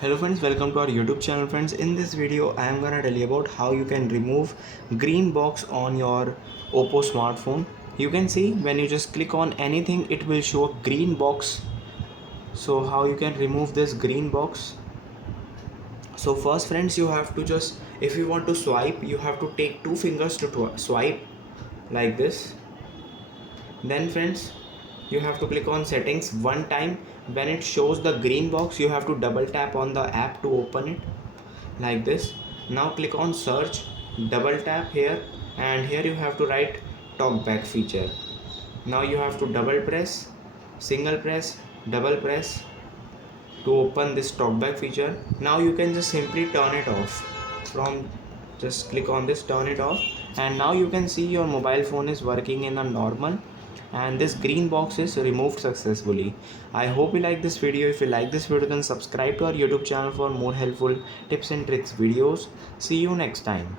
Hello friends, welcome to our YouTube channel friends. In this video I am gonna tell you about how you can remove green box on your Oppo smartphone. You can see when you just click on anything it will show a green box. So how you can remove this green box? So first friends, you have to just, if you want to swipe, you have to take two fingers to swipe like this. Then friends, you have to click on settings one time. When it shows the green box, you have to double tap on the app to open it like this. Now click on search, double tap here, and here you have to write Talkback feature. Now you have to double press, single press, double press to open this Talkback feature. Now you can just simply turn it off. From just click on this, turn it off, and now you can see your mobile phone is working in a normal and this green box is removed successfully. I hope you like this video. If you like this video, then subscribe to our YouTube channel for more helpful tips and tricks videos. See you next time.